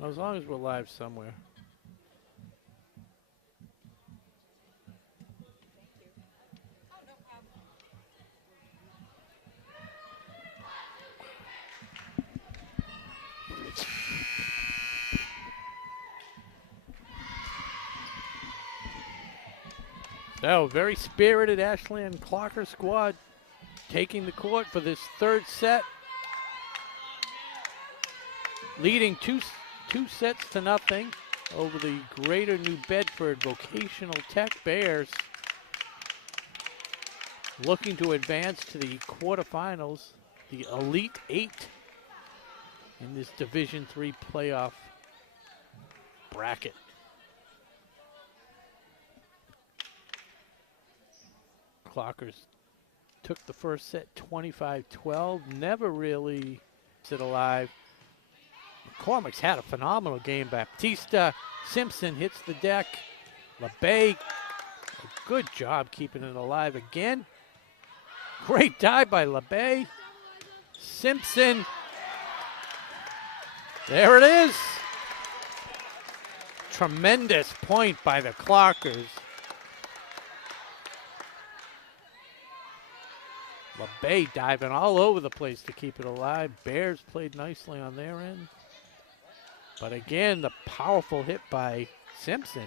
As long as we're live somewhere. So, very spirited Ashland Clocker squad taking the court for this third set. Leading two sets to nothing over the Greater New Bedford Vocational Tech Bears. Looking to advance to the quarterfinals, the Elite Eight in this Division III playoff bracket. Clockers took the first set 25-12, never really sit alive. McCormick's had a phenomenal game. Baptista Simpson hits the deck. LeBay, a good job keeping it alive again. Great dive by LeBay. Simpson. There it is. Tremendous point by the Clockers. LeBay diving all over the place to keep it alive. Bears played nicely on their end. But again, the powerful hit by Simpson.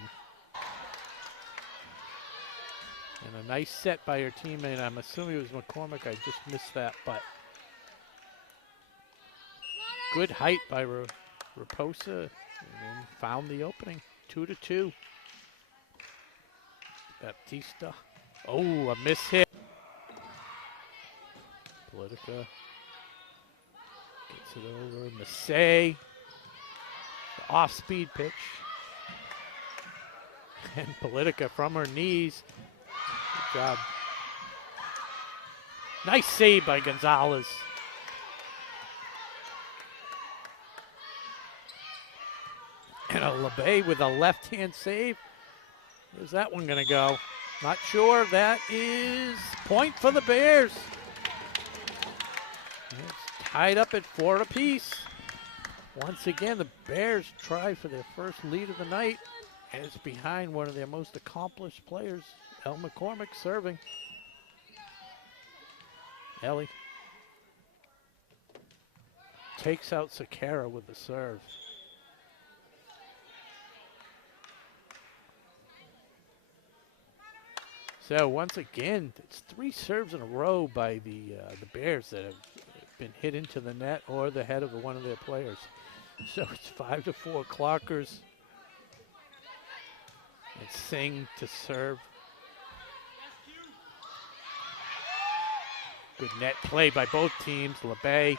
And a nice set by her teammate. I'm assuming it was McCormick. I just missed that, but good height by Raposa, and then found the opening. 2-2. Baptista. Oh, a miss hit. Politica gets it over. Massey. Off-speed pitch. And Politica from her knees. Good job. Nice save by Gonzalez. And a LeBay with a left-hand save. Where's that one going to go? Not sure. That is point for the Bears. It's tied up at 4 apiece. Once again, the Bears try for their first lead of the night, and it's behind one of their most accomplished players, Elle McCormick, serving. Ellie takes out Sakara with the serve. So once again, it's 3 serves in a row by the Bears that have been hit into the net or the head of one of their players. So it's 5-4 Clockers. And Singh to serve. Good net play by both teams. LeBay.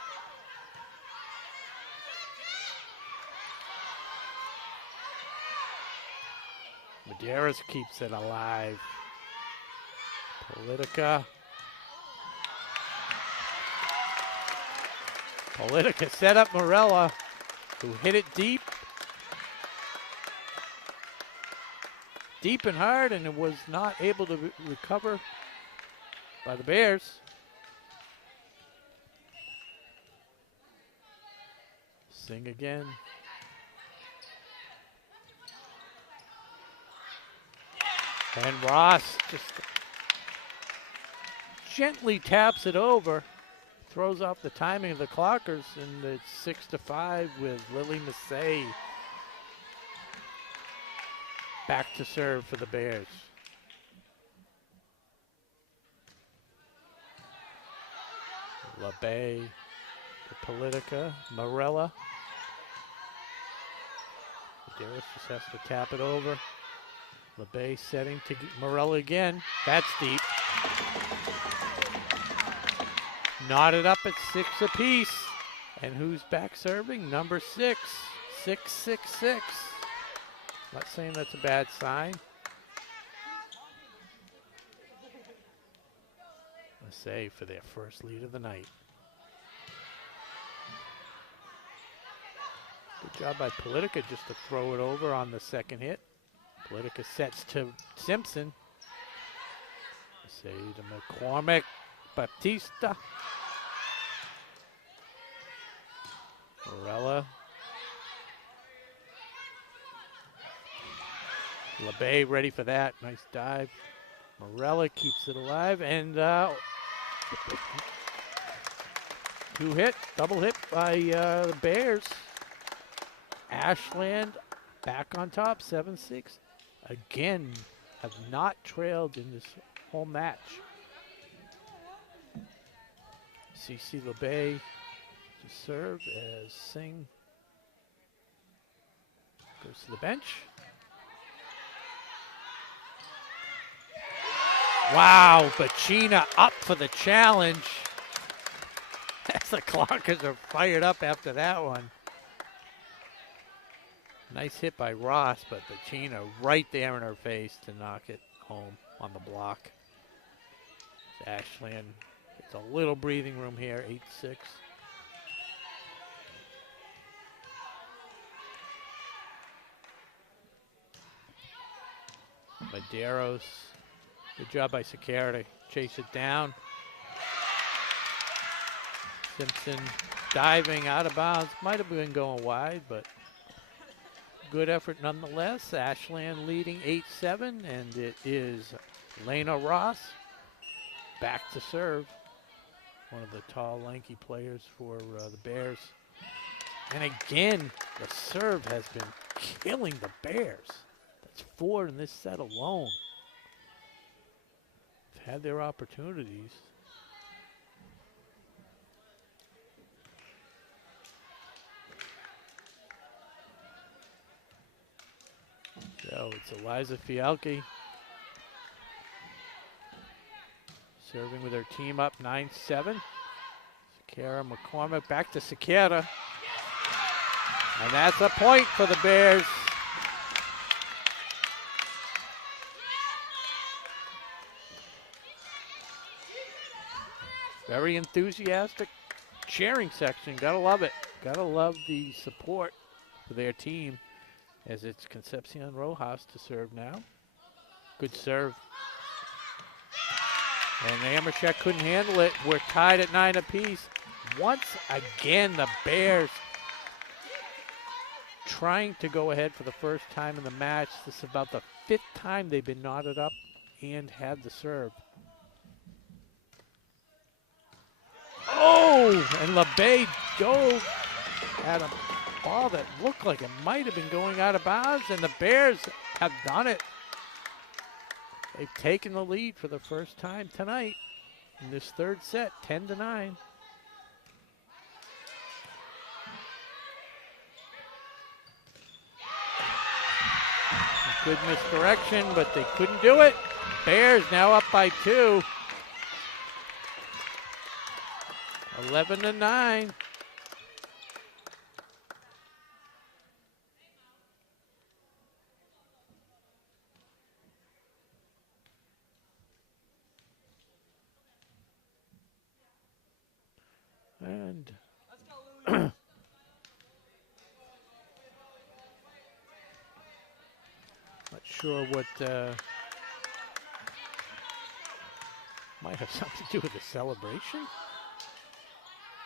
Medeiros keeps it alive. Politica. Politica set up Morella, who hit it deep. Deep and hard, and it was not able to recover by the Bears. Sing again. And Ross just gently taps it over. Throws off the timing of the Clockers, and it's 6-5 with Lily Massey back to serve for the Bears. LeBay to Politica, Morella. Medeiros just has to tap it over. LeBay setting to Morella again. That's deep. Knotted up at 6 apiece. And who's back serving? Number 6. 6-6-6. Not saying that's a bad sign. A save for their first lead of the night. Good job by Politica just to throw it over on the second hit. Politica sets to Simpson. Save to McCormick. Baptista. Morella. LeBay ready for that. Nice dive. Morella keeps it alive, and double hit by the Bears. Ashland back on top, 7-6. Again, have not trailed in this whole match. CC LeBay to serve as Singh goes to the bench. Wow, Bacina up for the challenge. As the Clockers are fired up after that one. Nice hit by Ross, but Bacina right there in her face to knock it home on the block. Ashland gets a little breathing room here, 8-6. Medeiros, good job by Security. Chase it down. Simpson diving out of bounds. Might have been going wide, but good effort nonetheless. Ashland leading 8-7, and it is Lena Ross back to serve. One of the tall, lanky players for the Bears. And again, the serve has been killing the Bears. That's 4 in this set alone. They've had their opportunities. So it's Eliza Fialke serving with her team up 9-7. Sakara McCormick back to Sakara. And that's a point for the Bears. Very enthusiastic cheering section. Gotta love it. Gotta love the support for their team. As it's Concepcion Rojas to serve now. Good serve. And Amershek couldn't handle it. We're tied at 9 apiece. Once again, the Bears trying to go ahead for the first time in the match. This is about the 5th time they've been knotted up and had the serve. Oh, and LeBay dove at a ball that looked like it might have been going out of bounds, and the Bears have done it. They've taken the lead for the first time tonight in this 3rd set, 10-9. Good misdirection, but they couldn't do it. Bears now up by 2. 11-9. And not sure what might have something to do with the celebration.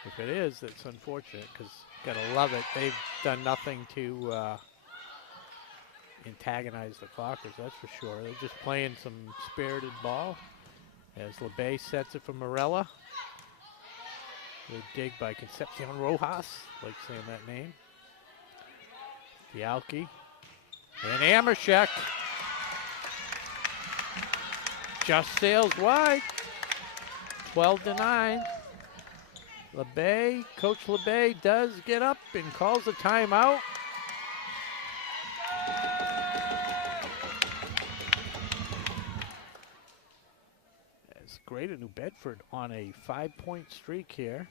If it is, it's unfortunate because gotta love it. They've done nothing to antagonize the Clockers, that's for sure. They're just playing some spirited ball. As LeBay sets it for Morella. Good dig by Concepcion Rojas, like saying that name. Fialke. And Amershek just sails wide. 12-9. LeBay, Coach LeBay does get up and calls a timeout. As Greater New Bedford on a 5-point streak here.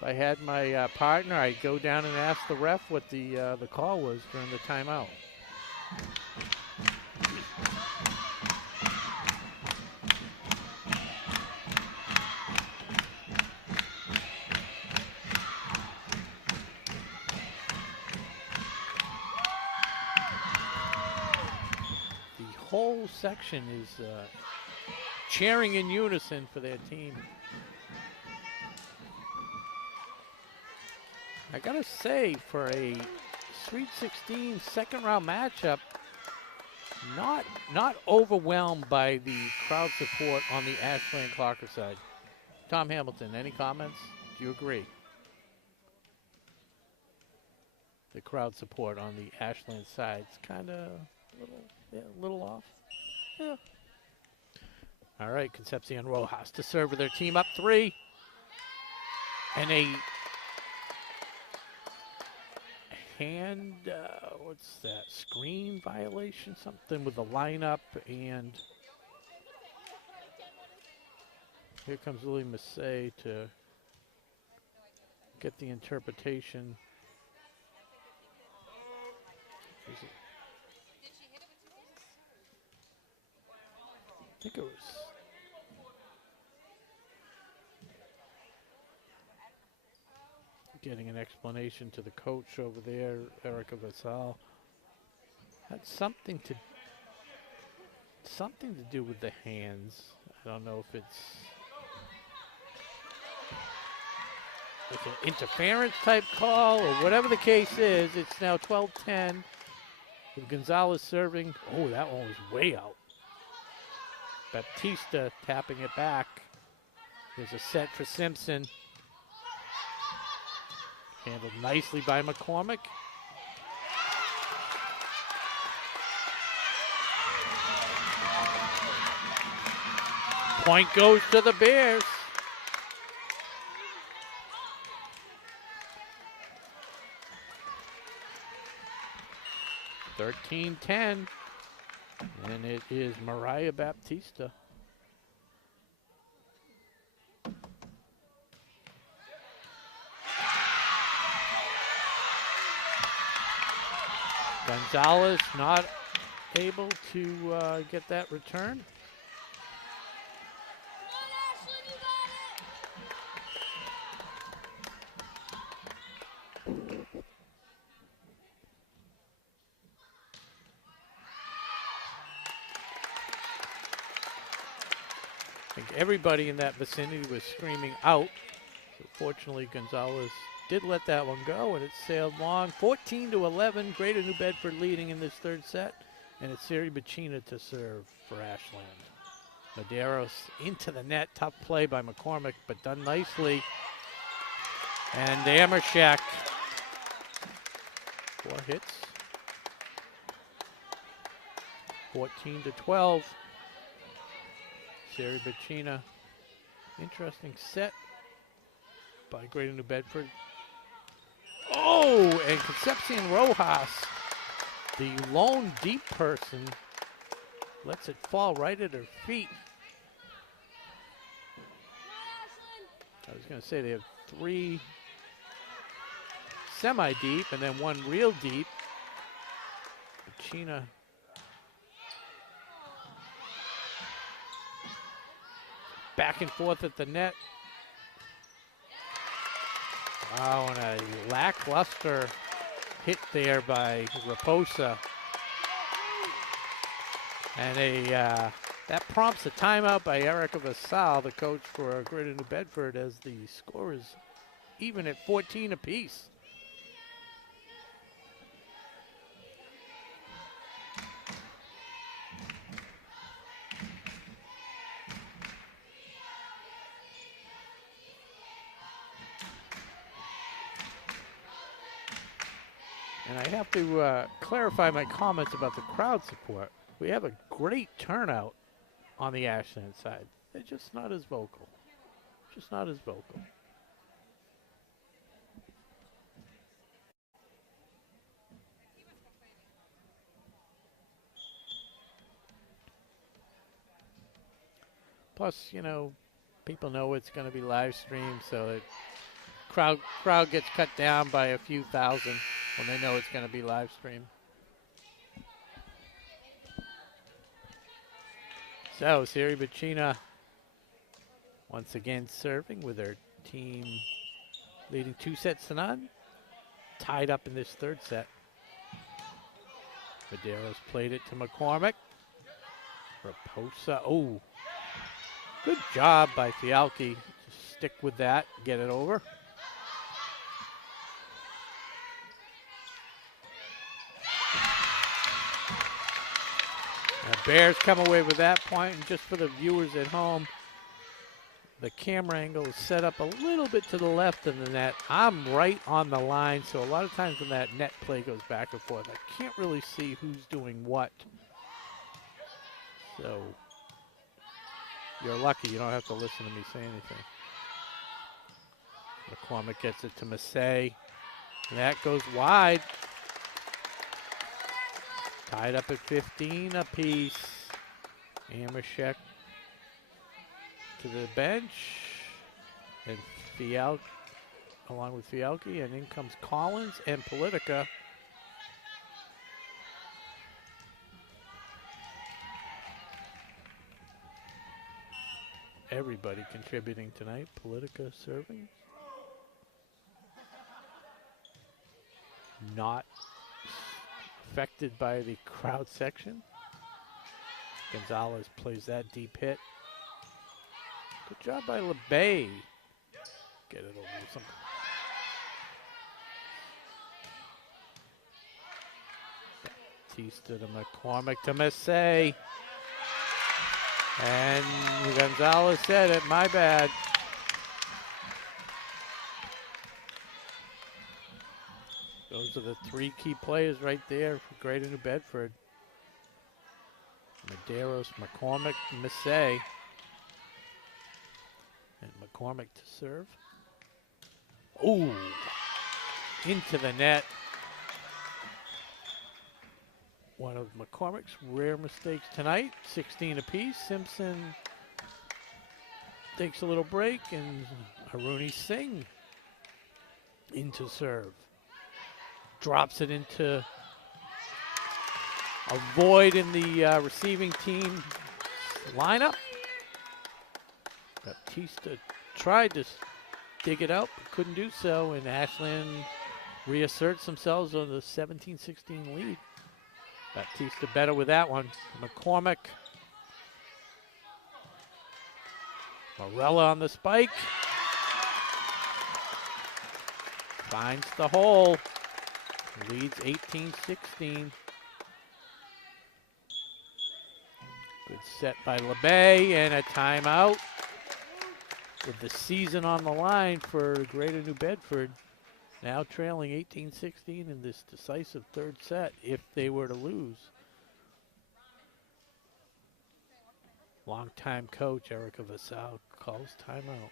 If I had my partner, I'd go down and ask the ref what the call was during the timeout. The whole section is cheering in unison for their team. I gotta say, for a Sweet 16 second round matchup, not overwhelmed by the crowd support on the Ashland Clocker side. Tom Hamilton, any comments? Do you agree? The crowd support on the Ashland side is kind of a little off. Yeah. All right, Concepcion Rojas to serve with their team up 3. And a hand, what's that, screen violation? Something with the lineup, and here comes Lily Massey to get the interpretation. I think it was getting an explanation to the coach over there, Erica Vassal. Had something to do with the hands. I don't know if it's an interference type call or whatever the case is. It's now 12-10 with Gonzalez serving. Oh, that one was way out. Baptista tapping it back. There's a set for Simpson. Handled nicely by McCormick. Point goes to the Bears. (13-10), and it is Mariah Baptista. Gonzalez not able to get that return. I think everybody in that vicinity was screaming out. So fortunately, Gonzalez did let that one go, and it sailed long. 14-11, Greater New Bedford leading in this third set, and it's Siri Bacina to serve for Ashland. Medeiros into the net, tough play by McCormick, but done nicely. And Amershak, 4 hits. 14-12. Siri Bacina, interesting set by Greater New Bedford. Oh, and Concepcion Rojas, the lone deep person, lets it fall right at her feet. I was going to say they have 3 semi-deep and then 1 real deep. Bacina back and forth at the net. Wow, and a lackluster hit there by Raposa. And that prompts a timeout by Erica Vassal, the coach for Greater New Bedford, as the score is even at 14 apiece. And I have to clarify my comments about the crowd support. We have a great turnout on the Ashland side. They're just not as vocal. Just not as vocal. Plus, you know, people know it's going to be live streamed, so it crowd gets cut down by a few thousand when they know it's going to be live streamed. So, Siri Bacina once again serving with her team leading 2-0. Tied up in this third set. Medeiros played it to McCormick. Raposa, oh. Good job by Fialki to stick with that, get it over. The Bears come away with that point, and just for the viewers at home, the camera angle is set up a little bit to the left of the net. I'm right on the line, so a lot of times when that net play goes back and forth, I can't really see who's doing what. So you're lucky you don't have to listen to me say anything. McCormick gets it to Massey, and that goes wide. Tied up at 15 apiece. Amershek to the bench, and Fialki, along with Fialki, and in comes Collins and Politica. Everybody contributing tonight. Politica serving. Not affected by the crowd section. Gonzalez plays that deep hit. Good job by LeBay. Get it over some. Batista to McCormick to Massey. And Gonzalez said it, my bad. Those are the three key players right there for Greater New Bedford. Medeiros, McCormick, Massey. And McCormick to serve. Ooh, into the net. One of McCormick's rare mistakes tonight, 16 apiece. Simpson takes a little break, and Aruni Singh into serve. Drops it into a void in the receiving team lineup. Baptista tried to dig it out, but couldn't do so, and Ashland reasserts themselves on the 17-16 lead. Baptista better with that one. McCormick. Morella on the spike. Finds the hole. Leads 18-16. Good set by LeBay, and a timeout. With the season on the line for Greater New Bedford. Now trailing 18-16 in this decisive third set if they were to lose. Longtime coach Erica Vassal calls timeout.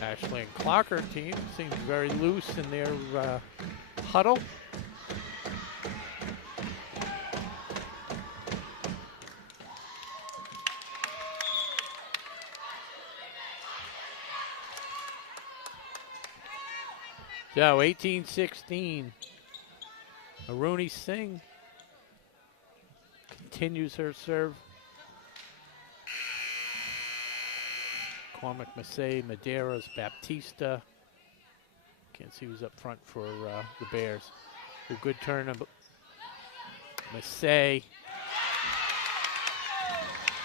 Ashley and Clocker team seems very loose in their huddle. So 18-16. Aruni Singh continues her serve. McCormick, Massey, Medeiros, Baptista. Can't see who's up front for the Bears. A good turn of Massey.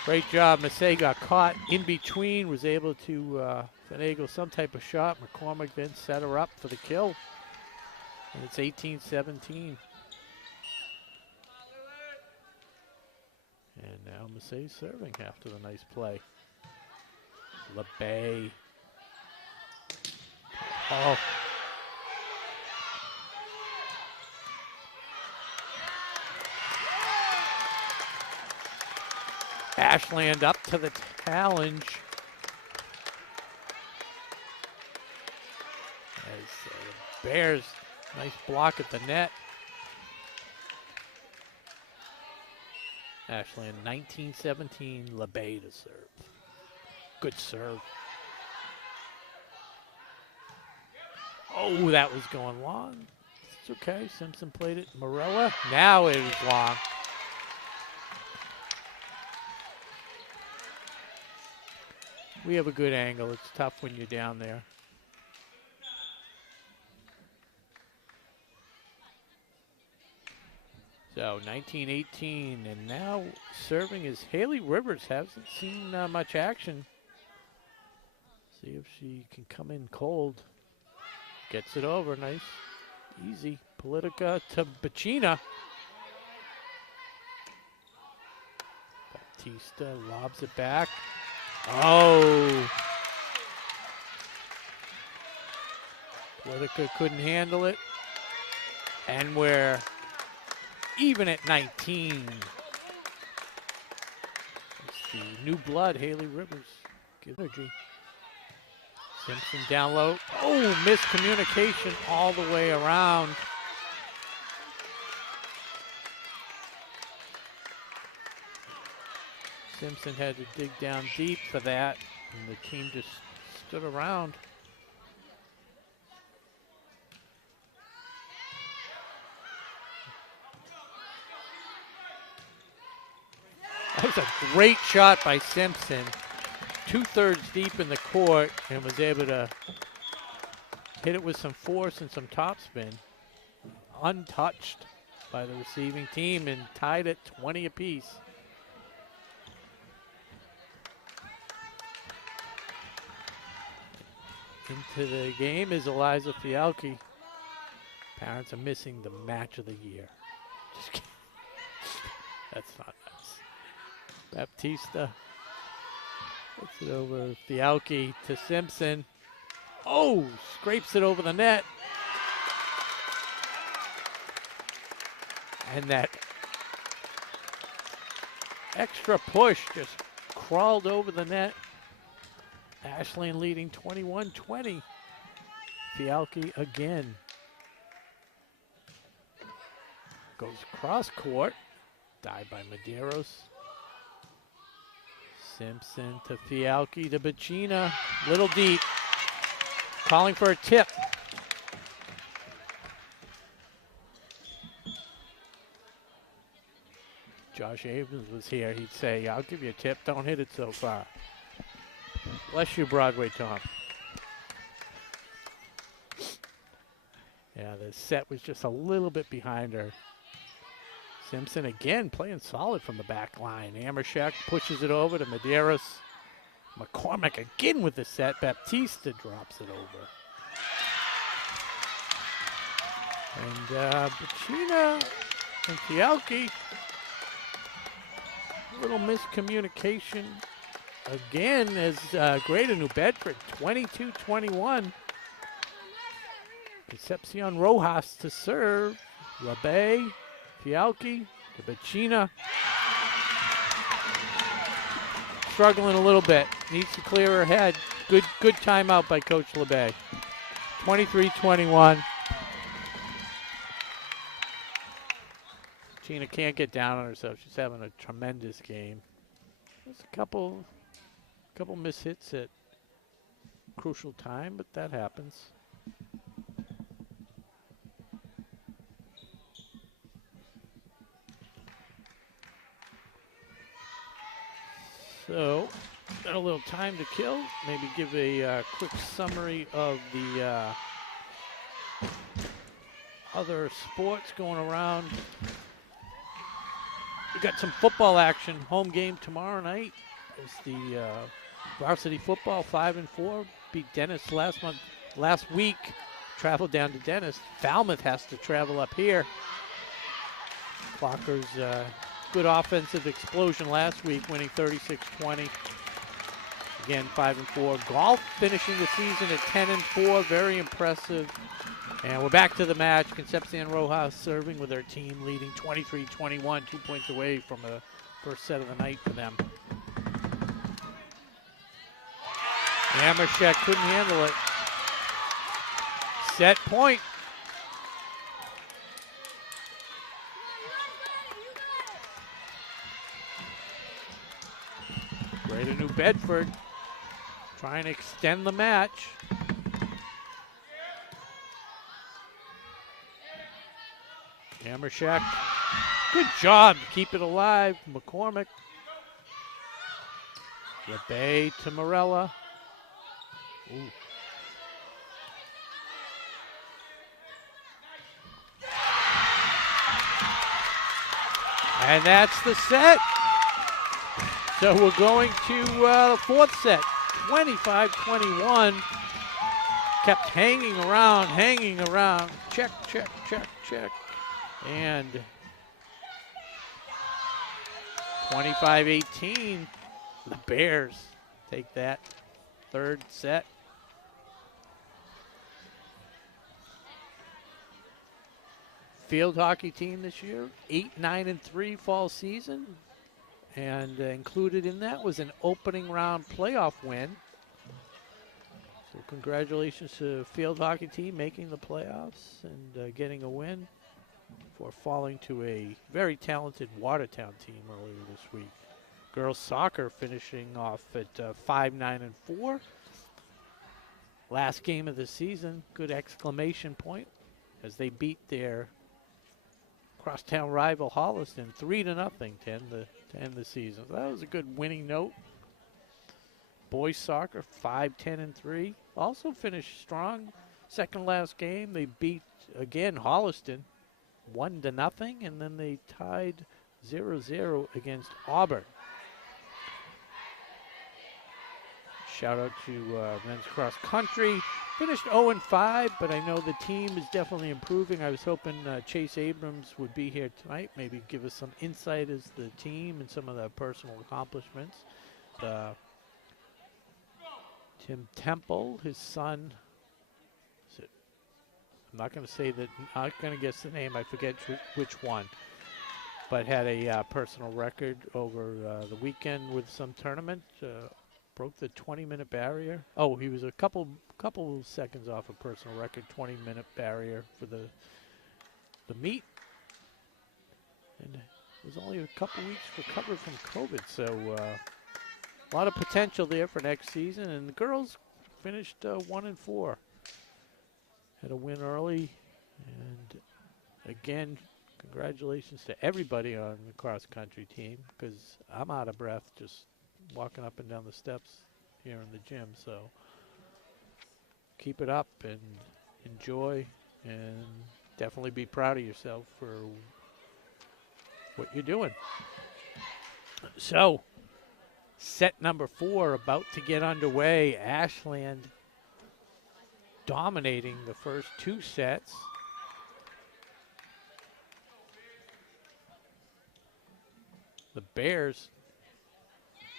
Great job. Massey got caught in between, was able to finagle some type of shot. McCormick then set her up for the kill. And it's 18-17. And now Massey serving after the nice play. LeBay. Oh. Ashland up to the challenge. As Bears, nice block at the net. Ashland 19-17, LeBay to serve. Good serve. Oh, that was going long. It's okay. Simpson played it. Morella. Now it is long. We have a good angle. It's tough when you're down there. So 19-18, and now serving is Haley Rivers. Hasn't seen much action. See if she can come in cold. Gets it over, nice, easy. Politica to Bacina. Baptista lobs it back. Oh! Politica couldn't handle it. And we're even at 19. It's the new blood, Haley Rivers. Give energy. Simpson down low. Oh, miscommunication all the way around. Simpson had to dig down deep for that, and the team just stood around. That was a great shot by Simpson. 2/3 deep in the court, and was able to hit it with some force and some topspin. Untouched by the receiving team and tied at 20 apiece. Into the game is Eliza Fialki. Parents are missing the match of the year. Just kidding. That's not nice. Baptista puts it over Fialki to Simpson. Oh, scrapes it over the net. And that extra push just crawled over the net. Ashland leading 21-20. Fialki again. Goes across court. Dive by Medeiros. Simpson to Fialki to Bacina. Little deep. Calling for a tip. Josh Abrams was here. He'd say, I'll give you a tip. Don't hit it so far. Bless you, Broadway Tom. Yeah, the set was just a little bit behind her. Simpson again playing solid from the back line. Amershek pushes it over to Medeiros. McCormick again with the set. Baptista drops it over. And Bacina and Fialki. A little miscommunication again as Greater New Bedford, 22-21. Concepcion Rojas to serve. LeBay, Fialki to Bacina. Struggling a little bit. Needs to clear her head. Good timeout by Coach LeBay. 23-21. Bacina can't get down on herself. She's having a tremendous game. There's a couple missed hits at crucial time, but that happens. So, got a little time to kill. Maybe give a quick summary of the other sports going around. We got some football action. Home game tomorrow night is the varsity football 5-4. Beat Dennis last week. Traveled down to Dennis. Falmouth has to travel up here. Clockers good offensive explosion last week, winning 36-20. Again, 5-4. Golf finishing the season at 10-4. Very impressive. And we're back to the match. Concepcion Rojas serving with their team, leading 23-21, 2 points away from the first set of the night for them. Amershek couldn't handle it. Set point. Greater New Bedford trying to extend the match. Amershek, good job to keep it alive. McCormick. LeBay to Morella. Ooh. And that's the set. So we're going to the fourth set, 25-21. Kept hanging around. Check, check, check, check. And 25-18, the Bears take that third set. Field hockey team this year, 8-9-3 fall season. And included in that was an opening round playoff win. So congratulations to the field hockey team making the playoffs and getting a win for falling to a very talented Watertown team earlier this week. Girls soccer finishing off at 5-9-4. Last game of the season, good exclamation point, as they beat their crosstown rival Holliston 3-0 to end the season. So that was a good winning note. Boys soccer 5-10-3, also finished strong. Second last game they beat again Holliston 1-0, and then they tied 0-0 against Auburn. Shout out to men's cross country. Finished 0-5, but I know the team is definitely improving. I was hoping Chase Abrams would be here tonight, maybe give us some insight as the team and some of the personal accomplishments. Tim Temple, his son, I'm not going to say that, not going to guess the name, I forget which one, but had a personal record over the weekend with some tournament. Broke the 20-minute barrier. Oh, he was a couple seconds off a personal record 20-minute barrier for the meet. And it was only a couple weeks recovered from COVID, so a lot of potential there for next season. And the girls finished 1-4. Had a win early, and again, congratulations to everybody on the cross-country team, because I'm out of breath just walking up and down the steps here in the gym. So keep it up and enjoy, and definitely be proud of yourself for what you're doing. So set number 4 about to get underway. Ashland dominating the first 2 sets. The Bears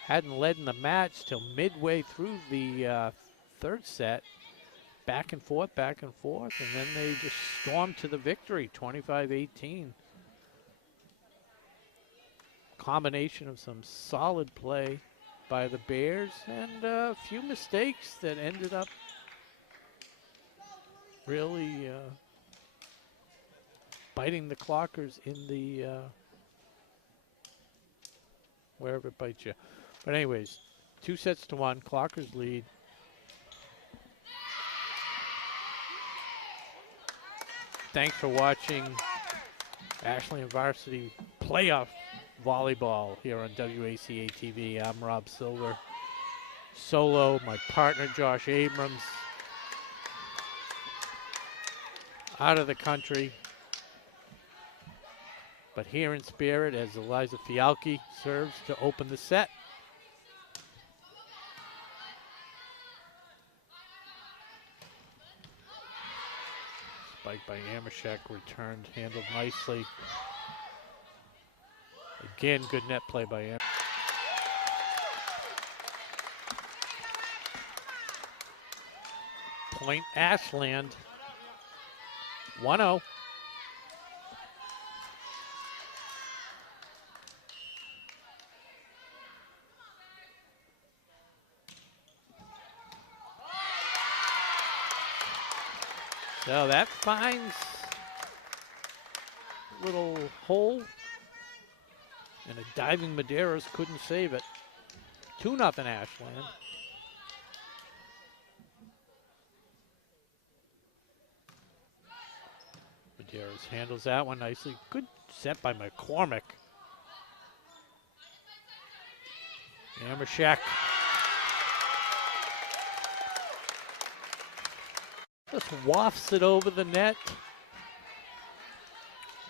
hadn't led in the match till midway through the third set. Back and forth, and then they just stormed to the victory, 25-18. Combination of some solid play by the Bears and a few mistakes that ended up really biting the Clockers in the wherever it bites you. But anyways, 2-1, Clockers lead. Thanks for watching Ashland Varsity Playoff Volleyball here on WACA-TV. I'm Rob Silver. Solo, my partner Josh Abrams. Out of the country, but here in spirit as Eliza Fialki serves to open the set. Spike by Amashek, returned, handled nicely. Again, good net play by Amashek. Point Ashland, 1-0. So that finds a little hole, and a diving Medeiros couldn't save it. 2-0 Ashland. Medeiros handles that one nicely. Good set by McCormick. Amashek just wafts it over the net.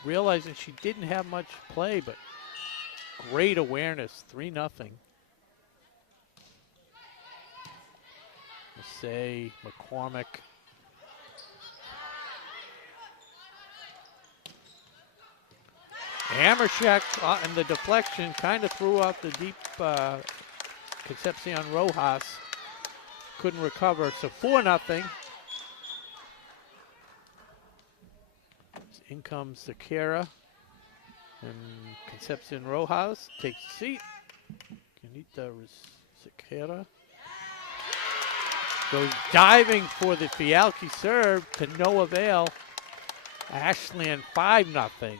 Realizing she didn't have much play, but Great awareness, 3-0. Say McCormick. Hammercheck and the deflection kind of threw out the deep Concepcion Rojas. Couldn't recover, so 4-0. In comes Sakara. And Concepcion Rojas takes a seat. Canita Sakara goes diving for the Fialki serve to no avail. Ashland 5-0.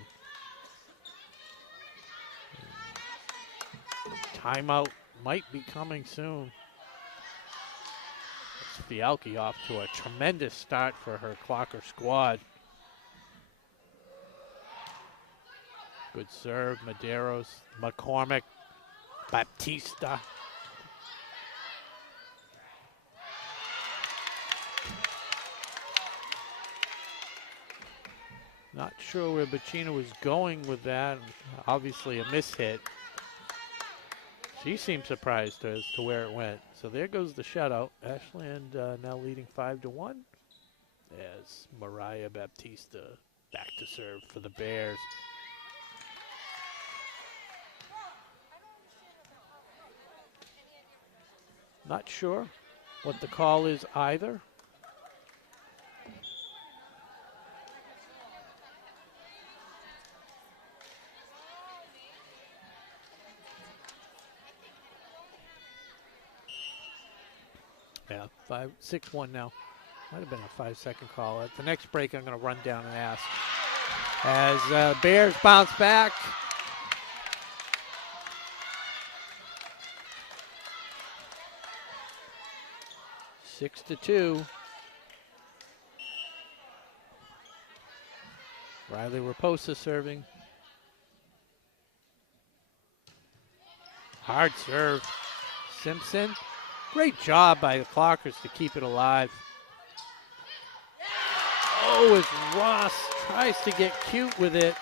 Timeout might be coming soon. Fialki off to a tremendous start for her Clocker squad. Good serve, Medeiros, McCormick, Baptista. Not sure where Bacchina was going with that. Obviously a mishit. She seemed surprised as to where it went. So there goes the shutout. Ashland now leading 5-1 as Mariah Baptista back to serve for the Bears. Not sure what the call is either. Yeah, 6-1 now. Might have been a 5-second call. At the next break, I'm going to run down and ask. As Bears bounce back. Six to 2. Riley Raposa serving. Hard serve. Simpson. Great job by the Clockers to keep it alive. Oh, as Ross tries to get cute with it.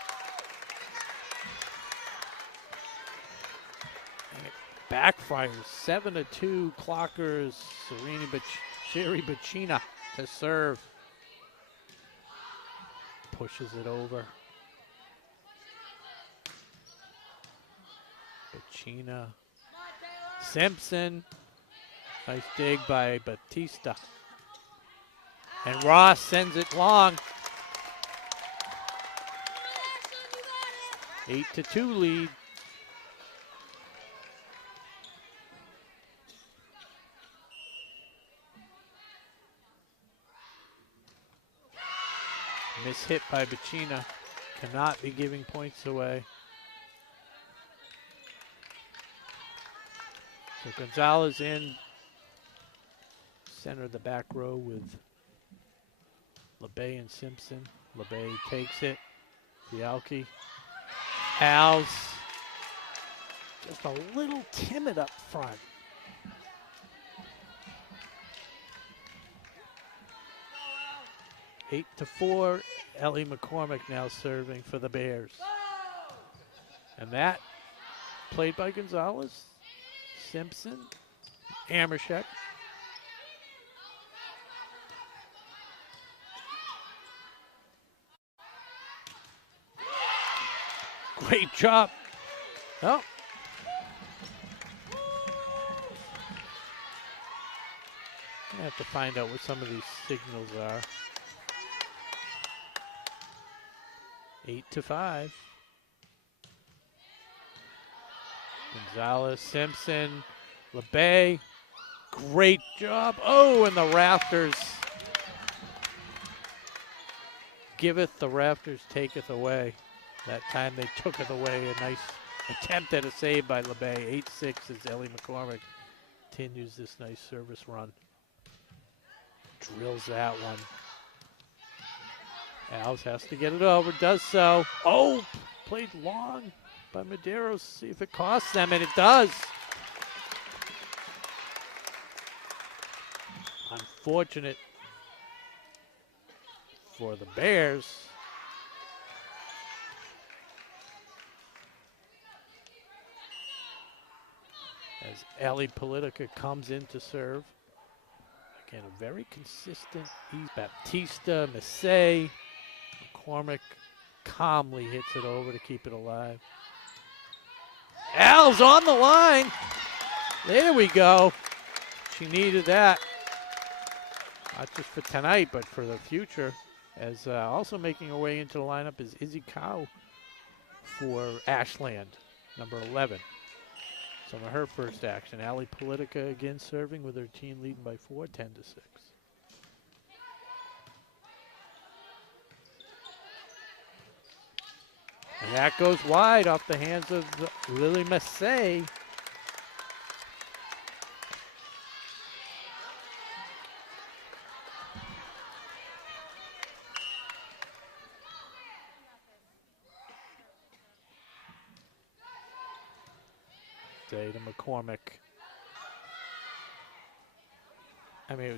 And it backfires. 7-2 Clockers. Sherry Bacchina to serve. Pushes it over. Bacchina. Simpson. Nice dig by Batista. And Ross sends it long. 8-2 lead. Miss hit by Bacchina. Cannot be giving points away. So Gonzalez in. Center of the back row with LeBay and Simpson. LeBay takes it. Fialki. Al's just a little timid up front. Eight to 4. Ellie McCormick now serving for the Bears. And that played by Gonzalez, Simpson, Amershek. Great job. Oh. I have to find out what some of these signals are. 8-5. Gonzalez, Simpson, LeBay. Great job. Oh, and the rafters. Giveth, the rafters taketh away. That time they took it away. A nice attempt at a save by LeBay. 8-6 as Ellie McCormick continues this nice service run. Drills that one. Alves has to get it over. Does so. Oh, played long by Medeiros. See if it costs them, and it does. Unfortunate for the Bears. As Ellie Politica comes in to serve. Again, a very consistent. Baptista, Massey, McCormick calmly hits it over to keep it alive. Al's on the line. There we go. She needed that. Not just for tonight, but for the future. As also making her way into the lineup is Izzy Cow for Ashland, number 11. Some of her first action. Ali Politica again serving with her team leading by 4, 10-6. And that goes wide off the hands of Lily Massey. To McCormick. I mean, it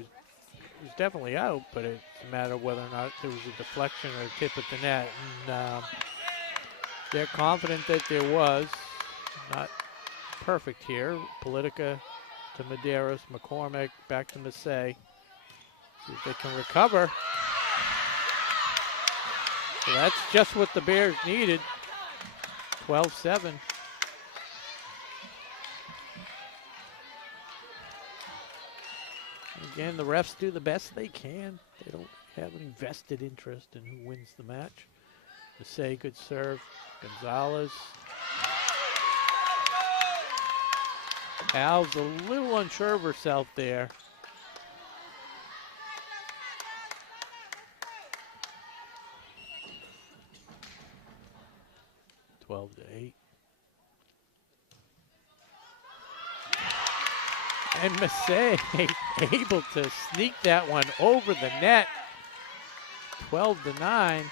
was definitely out, but it's a matter of whether or not there was a deflection or a tip at the net. And they're confident that there was. Not perfect here. Politica to Medeiros, McCormick back to Massey. See if they can recover. So that's just what the Bears needed. 12-7. Again, the refs do the best they can. They don't have any vested interest in who wins the match. Massey, good serve. Gonzalez. Al's a little unsure of herself there. (12-8). And Massey able to sneak that one over the net. 12-9.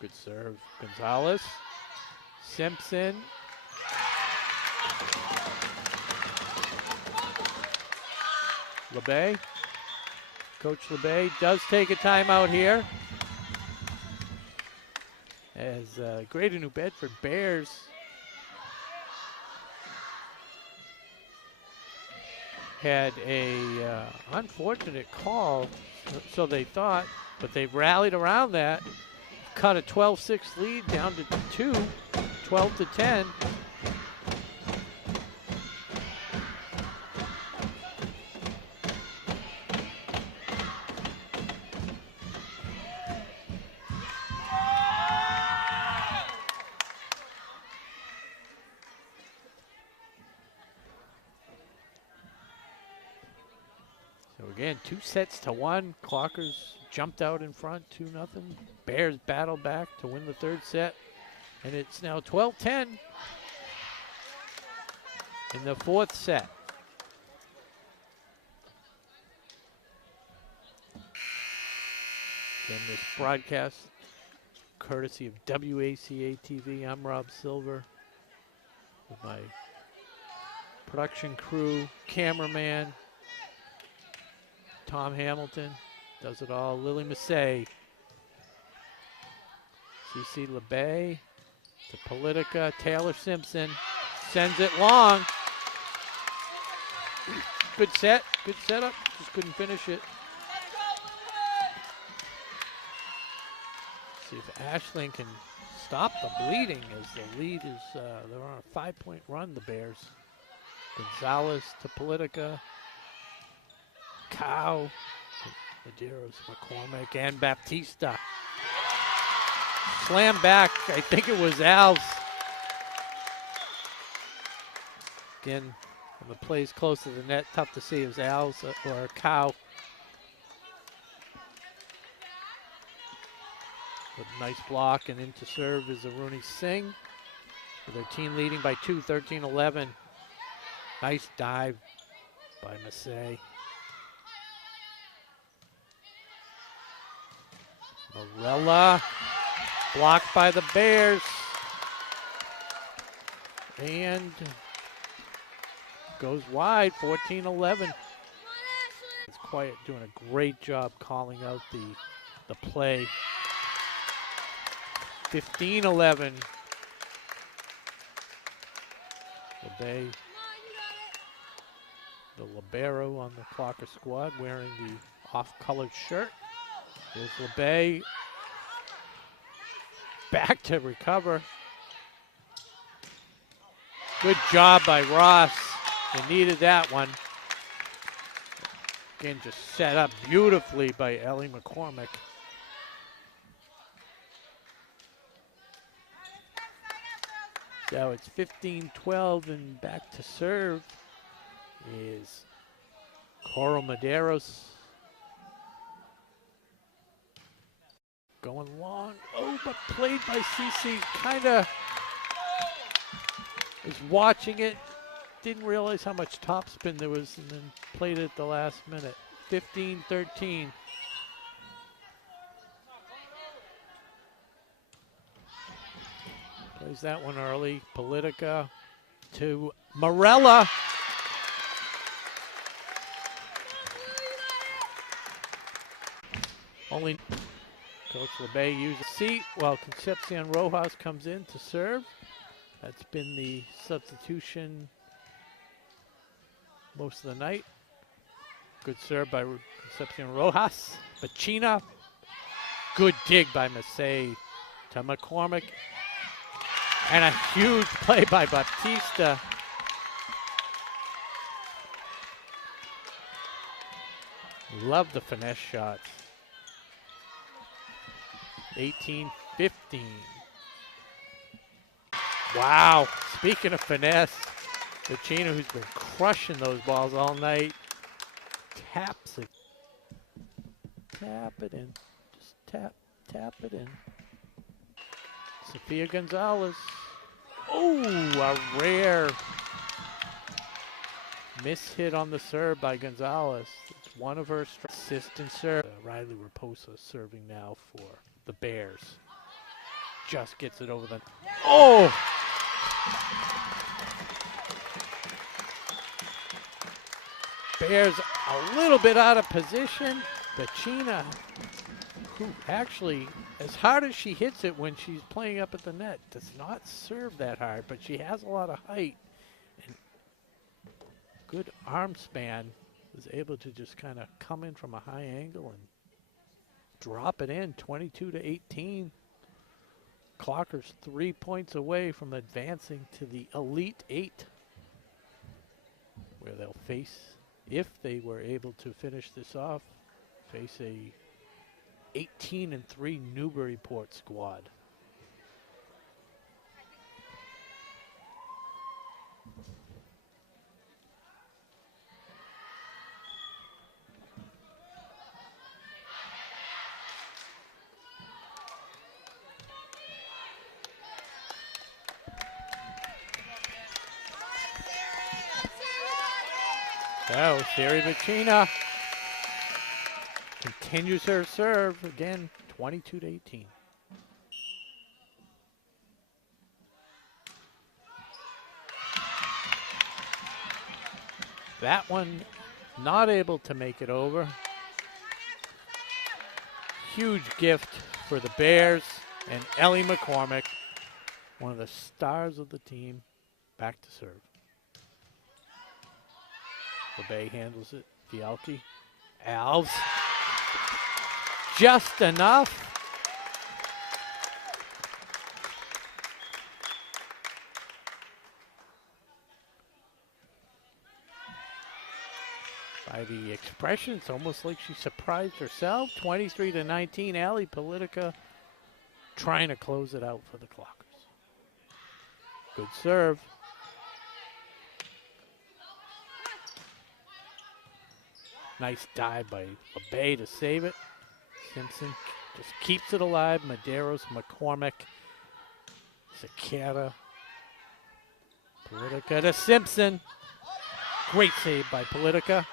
Good serve, Gonzalez. Simpson. LeBay. Coach LeBay does take a timeout here. As Greater New Bedford Bears had a unfortunate call, so they thought, but they've rallied around that. Cut a 12-6 lead down to 2, 12-10. So again, 2-1. Clockers jumped out in front, 2-0. Bears battle back to win the third set. And it's now 12-10 in the fourth set. Again, this broadcast courtesy of WACA-TV. I'm Rob Silver with my production crew, cameraman, Tom Hamilton, does it all. Lily Massey. CC LeBay to Politica. Taylor Simpson sends it long. Good set, good setup. Just couldn't finish it. See if Ashland can stop the bleeding as the lead is, they're on a 5-point run, the Bears. Gonzalez to Politica. Cow, Medeiros, McCormick, and Baptista. Slam back, I think it was Al's. Again, from the plays close to the net, tough to see if it was Al's or Cow. With a nice block and into serve is Aruni Singh. With their team leading by 2, 13-11. Nice dive by Massey. Morella, blocked by the Bears. And goes wide, 14-11. It's Quiet doing a great job calling out the play 15-11. LeBay, the libero on the Clocker squad, wearing the off-colored shirt. Here's LeBay. Back to recover. Good job by Ross. They needed that one. Again, just set up beautifully by Ellie McCormick. So it's 15-12, and back to serve is Coral Medeiros. Going long. Oh, but played by Cece. Kind of was watching it. Didn't realize how much topspin there was, and then played it at the last minute. 15-13. Plays that one early. Politica to Morella. Only Coach LeBay uses a seat while Concepcion Rojas comes in to serve. That's been the substitution most of the night. Good serve by Concepcion Rojas. Bacina. Good dig by Massey to McCormick. And a huge play by Baptista. Love the finesse shots. 18-15. Wow, speaking of finesse, Bacina, who's been crushing those balls all night, taps it. Tap it in. Just tap it in. Sophia Gonzalez. Oh, a rare miss hit on the serve by Gonzalez. It's one of her assistant serve. Riley Raposa serving now for the Bears. Just gets it over the... Oh! Bears a little bit out of position. Bacina, who actually, as hard as she hits it when she's playing up at the net, does not serve that hard, but she has a lot of height and good arm span, is able to just kind of come in from a high angle and drop it in. 22-18. Clockers 3 points away from advancing to the Elite Eight, where they'll face, if they were able to finish this off, face a 18-3 Newburyport squad. So, Siri Bacina continues her serve. Again, 22-18. That one not able to make it over. Huge gift for the Bears and Ellie McCormick, one of the stars of the team, back to serve. LeBay handles it. Fialki. Alves. Just enough. By the expression, it's almost like she surprised herself. 23-19. Ali Politica trying to close it out for the Clockers. Good serve. Nice dive by LeBay to save it. Simpson just keeps it alive. Medeiros, McCormick, Sakara, Politica to Simpson. Great save by Politica.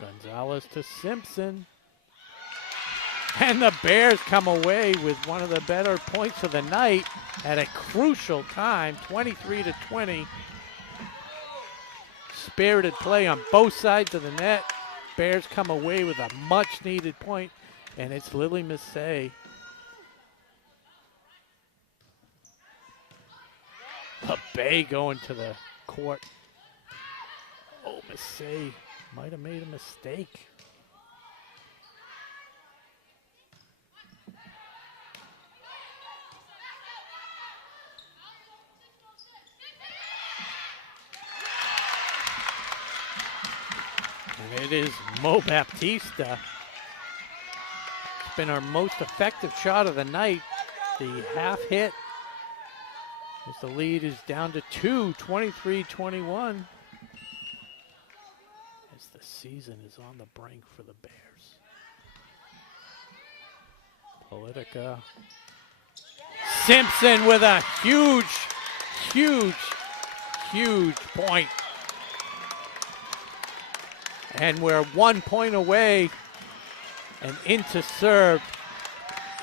Gonzalez to Simpson. And the Bears come away with one of the better points of the night at a crucial time, 23-20. Spirited play on both sides of the net. Bears come away with a much-needed point, and it's Lily Massey. Bay going to the court. Oh, Massey might have made a mistake. And it is Mo Baptista. It's been our most effective shot of the night. The half hit. As the lead is down to 2, 23-21. As the season is on the brink for the Bears. Politica. Simpson with a huge point. And we're 1 point away. And into serve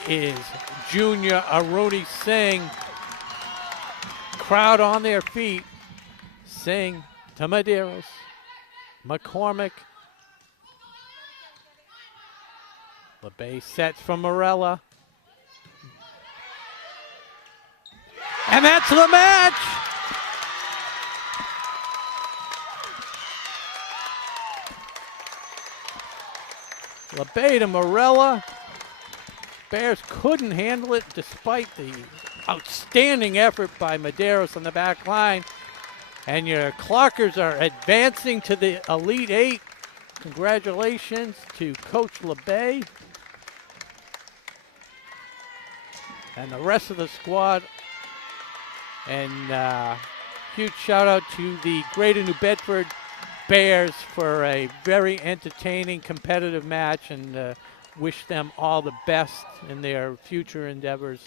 is junior Aruni Singh. Crowd on their feet. Singh to Medeiros. McCormick. LeBay sets from Morella. And that's the match. LeBay to Morella. Bears couldn't handle it despite the outstanding effort by Medeiros on the back line. And your Clockers are advancing to the Elite Eight. Congratulations to Coach LeBay and the rest of the squad. And huge shout out to the Greater New Bedford Bears for a very entertaining, competitive match, and wish them all the best in their future endeavors.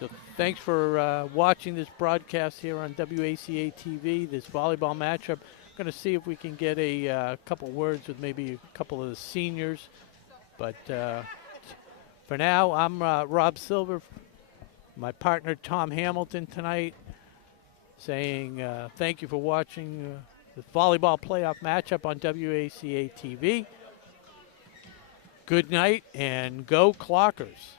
So thanks for watching this broadcast here on WACA-TV, this volleyball matchup. I'm going to see if we can get a couple words with maybe a couple of the seniors. But for now, I'm Rob Silver, my partner Tom Hamilton tonight, saying thank you for watching the volleyball playoff matchup on WACA-TV. Good night and go Clockers.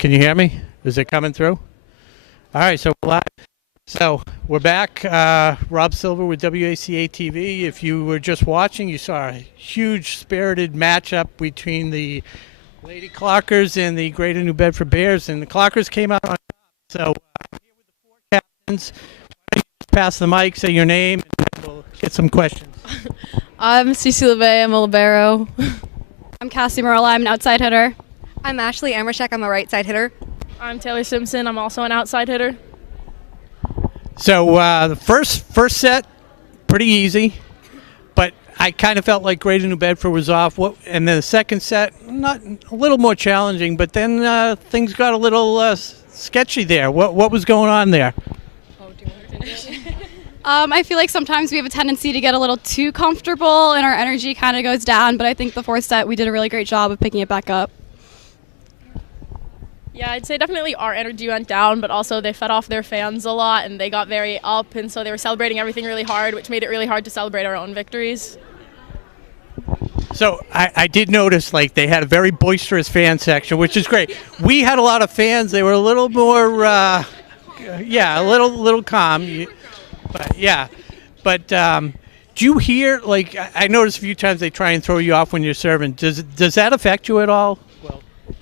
Can you hear me? Is it coming through? All right, so we're live. So we're back. Rob Silver with WACA-TV. If you were just watching, you saw a huge spirited matchup between the Lady Clockers and the Greater New Bedford Bears, and the Clockers came out on top. So I'm here with the four captains. Why don't you just pass the mic, say your name, and then we'll get some questions. I'm Cece LeVay. I'm a libero. I'm Cassie Morella. I'm an outside hitter. I'm Ashley Amershek. I'm a right side hitter. I'm Taylor Simpson. I'm also an outside hitter. So the first set, pretty easy, but I kind of felt like Greater New Bedford was off. And then the second set, not a little more challenging, but then things got a little sketchy there. What was going on there? I feel like sometimes we have a tendency to get a little too comfortable and our energy kind of goes down, but I think the fourth set we did a really great job of picking it back up. Yeah, I'd say definitely our energy went down, but also they fed off their fans a lot and they got very up, and so they were celebrating everything really hard, which made it really hard to celebrate our own victories. So I did notice like they had a very boisterous fan section, which is great. We had a lot of fans. They were a little more, a little calm. But do you hear, like, I noticed a few times they try and throw you off when you're serving. Does that affect you at all?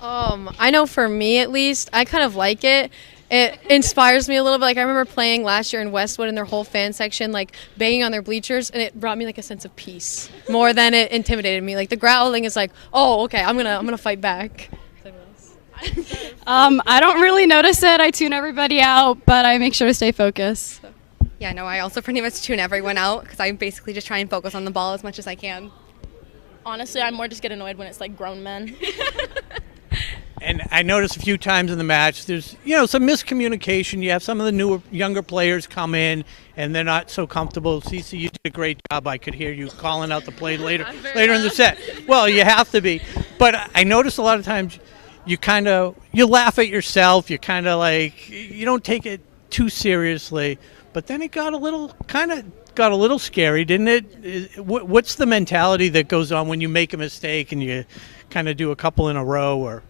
I know for me at least, I kind of like it. It inspires me a little bit. Like I remember playing last year in Westwood and their whole fan section, like banging on their bleachers, and it brought me like a sense of peace more than it intimidated me. Like the growling is like, oh, okay, I'm gonna fight back. I don't really notice it. I tune everybody out, but I make sure to stay focused. Yeah, no, I also pretty much tune everyone out because I basically just try and focus on the ball as much as I can. Honestly, I more just get annoyed when it's like grown men. And I noticed a few times in the match, there's some miscommunication. You have some of the younger players come in, and they're not so comfortable. Cece, you did a great job. I could hear you calling out the play later in the set. Well, you have to be. But I noticed a lot of times you laugh at yourself. You kind of like, you don't take it too seriously. But then it got a little scary, didn't it? What's the mentality that goes on when you make a mistake and you kind of do a couple in a row? Or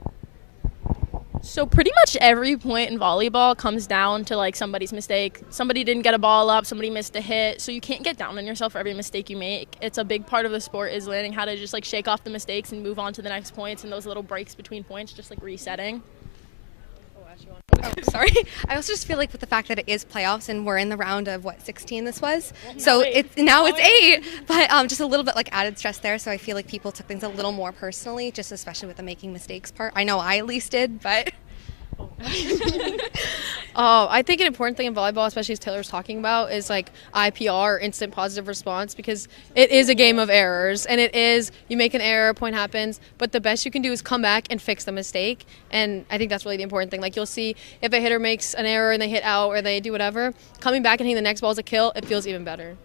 So pretty much every point in volleyball comes down to like somebody's mistake. Somebody didn't get a ball up, somebody missed a hit. So you can't get down on yourself for every mistake you make. It's a big part of the sport is learning how to just like shake off the mistakes and move on to the next points, and those little breaks between points, just like resetting. Oh, sorry. I also just feel like with the fact that it is playoffs and we're in the round of 16 this was. So it's 8, but just a little bit like added stress there. So I feel like people took things a little more personally, just especially with the making mistakes part. I know I at least did, but. I think an important thing in volleyball, especially as Taylor was talking about, is like IPR, instant positive response, because it is a game of errors, and it is, you make an error, a point happens, but the best you can do is come back and fix the mistake, and I think that's really the important thing. Like you'll see if a hitter makes an error and they hit out or they do whatever, coming back and hitting the next ball is a kill, it feels even better.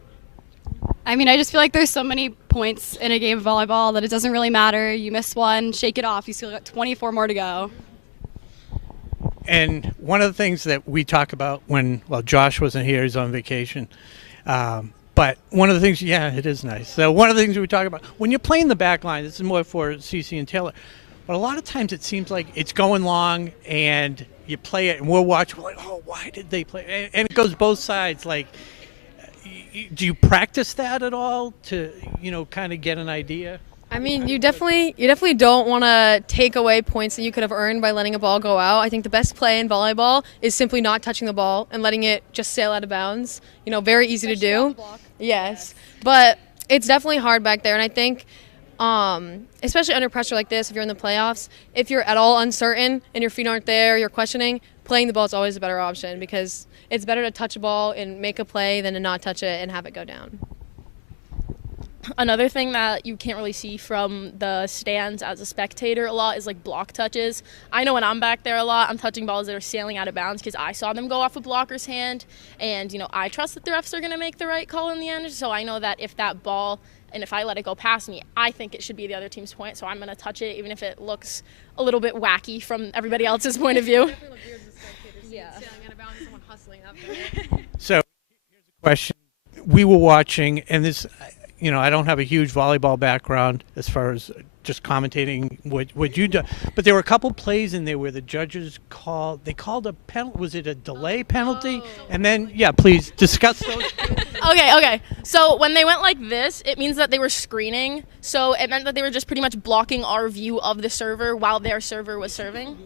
I mean, I just feel like there's so many points in a game of volleyball that it doesn't really matter. You miss one, shake it off. You still got 24 more to go. And one of the things that we talk about Josh wasn't here, he's on vacation. But one of the things, it is nice. So one of the things we talk about, when you're playing the back line, this is more for Cece and Taylor, but a lot of times it seems like it's going long and you play it and we're watching, we're like, oh, why did they play? And it goes both sides. Like, do you practice that at all to, kind of get an idea? I mean, you definitely don't want to take away points that you could have earned by letting a ball go out. I think the best play in volleyball is simply not touching the ball and letting it just sail out of bounds. Very easy to do. Yes, but it's definitely hard back there, and I think, especially under pressure like this, if you're in the playoffs, if you're at all uncertain and your feet aren't there, you're questioning, playing the ball is always a better option because it's better to touch a ball and make a play than to not touch it and have it go down. Another thing that you can't really see from the stands as a spectator a lot is like block touches. I know when I'm back there a lot, I'm touching balls that are sailing out of bounds because I saw them go off a blocker's hand, and I trust that the refs are going to make the right call in the end. So I know that if that ball, and if I let it go past me, I think it should be the other team's point. So I'm going to touch it even if it looks a little bit wacky from everybody else's point of view. So here's a question. We were watching, and this, I don't have a huge volleyball background as far as just commentating what you do. But there were a couple plays in there where the judges called a penalty. Was it a delay penalty? And then, yeah, please discuss those. Okay. So when they went like this, it means that they were screening. So it meant that they were just pretty much blocking our view of the server while their server was serving.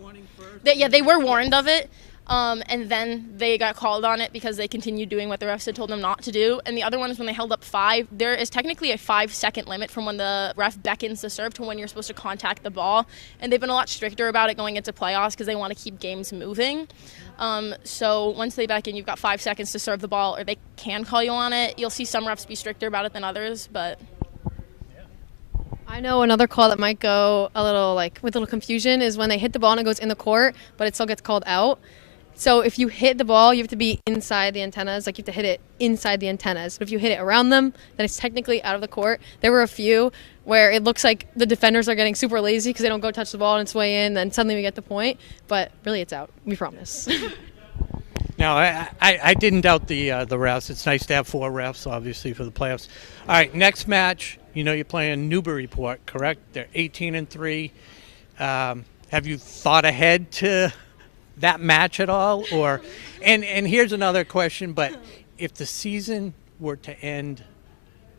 They were warned of it. And then they got called on it because they continued doing what the refs had told them not to do. And the other one is when they held up 5. There is technically a 5-second limit from when the ref beckons the serve to when you're supposed to contact the ball. And they've been a lot stricter about it going into playoffs because they want to keep games moving. So once they beckon, you've got 5 seconds to serve the ball, or they can call you on it. You'll see some refs be stricter about it than others, but... I know another call that might go a little with a little confusion is when they hit the ball and it goes in the court, but it still gets called out. So if you hit the ball, you have to be inside the antennas. You have to hit it inside the antennas. But if you hit it around them, then it's technically out of the court. There were a few where it looks like the defenders are getting super lazy because they don't go touch the ball and it's way in, then suddenly we get the point. But really, it's out. We promise. Now, I didn't doubt the refs. It's nice to have 4 refs, obviously, for the playoffs. All right, next match, you're playing Newburyport, correct? They're 18-3. Have you thought ahead to that match at all? And here's another question, but if the season were to end,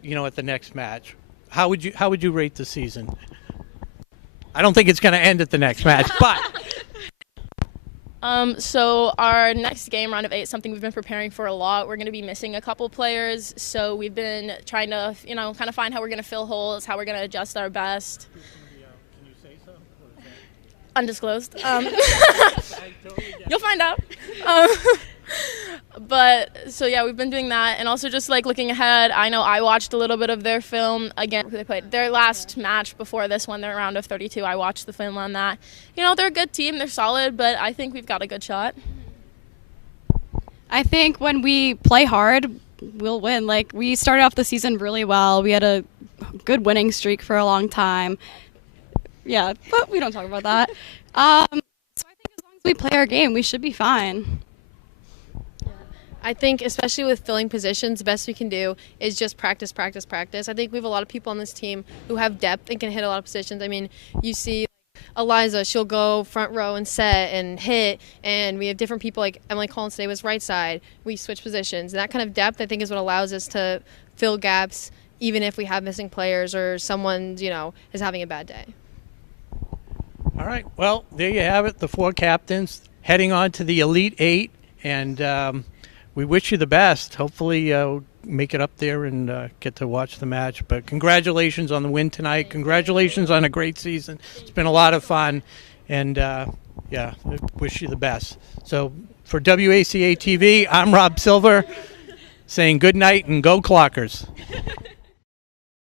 at the next match, how would you rate the season? I don't think it's going to end at the next match, but... So our next game, round of 8, is something we've been preparing for a lot. We're going to be missing a couple players, so we've been trying to, kind of find how we're going to fill holes, how we're going to adjust our best. Can you say so? Undisclosed. You'll find out. But so yeah, we've been doing that, and also just looking ahead. I know I watched a little bit of their film again. They played their last match before this one, their round of 32. I watched the film on that. They're a good team. They're solid, but I think we've got a good shot. I think when we play hard, we'll win. We started off the season really well. We had a good winning streak for a long time. Yeah, but we don't talk about that. So I think as long as we play our game, we should be fine. I think especially with filling positions, the best we can do is just practice. I think we have a lot of people on this team who have depth and can hit a lot of positions. I mean, you see Eliza, she'll go front row and set and hit, and we have different people like Emily Collins today was right side. We switch positions. And that kind of depth, I think, is what allows us to fill gaps even if we have missing players or someone, is having a bad day. All right. Well, there you have it, the 4 captains heading on to the Elite 8, and we wish you the best. Hopefully make it up there and get to watch the match. But congratulations on the win tonight. Congratulations on a great season. It's been a lot of fun. And, wish you the best. So for WACA-TV, I'm Rob Silver saying good night and go Clockers.